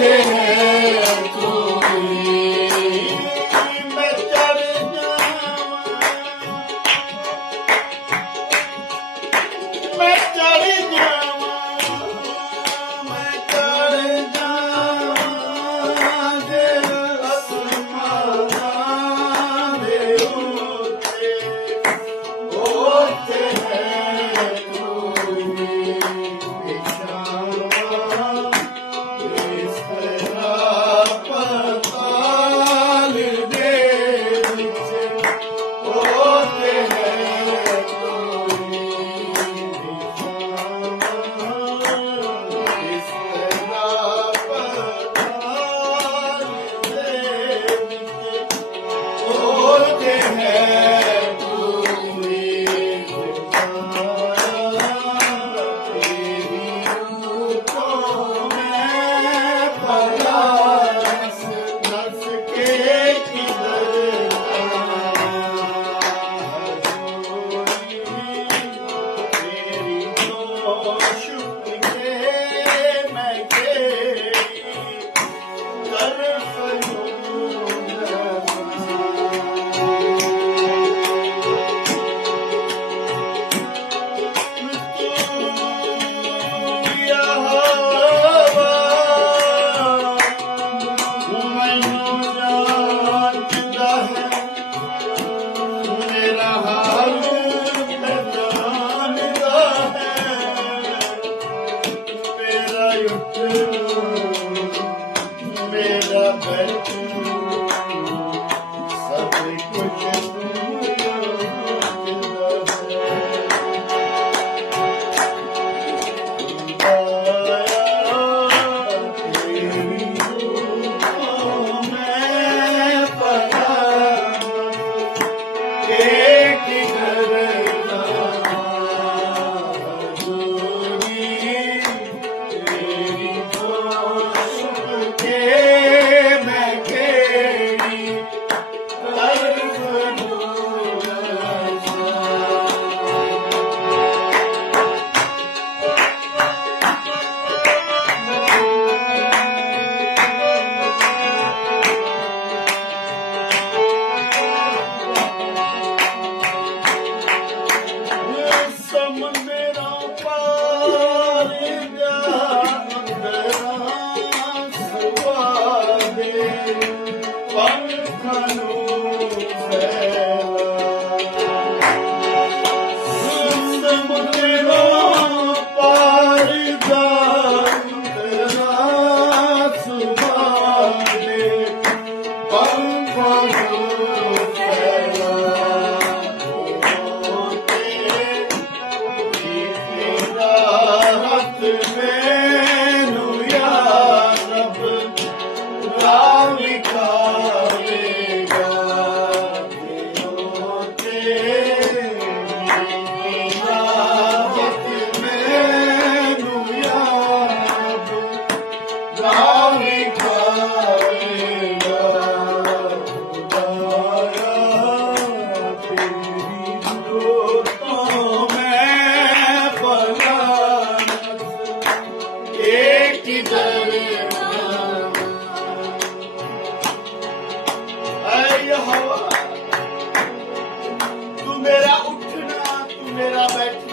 walking. Oh,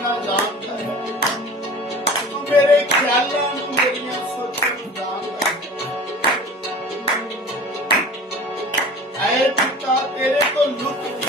ਮੇਰਾ ਜਾਣਦਾ ਹੈ। ਤੂੰ ਮੇਰੇ ਖਿਆਲਾਂ ਨੂੰ ਮੇਰੀਆਂ ਸੋਚਾਂ ਨੂੰ ਜਾਣਦਾ ਹੈ। ਐ ਪਿਤਾ ਤੇਰੇ ਤੋਂ ਲੁੱਟ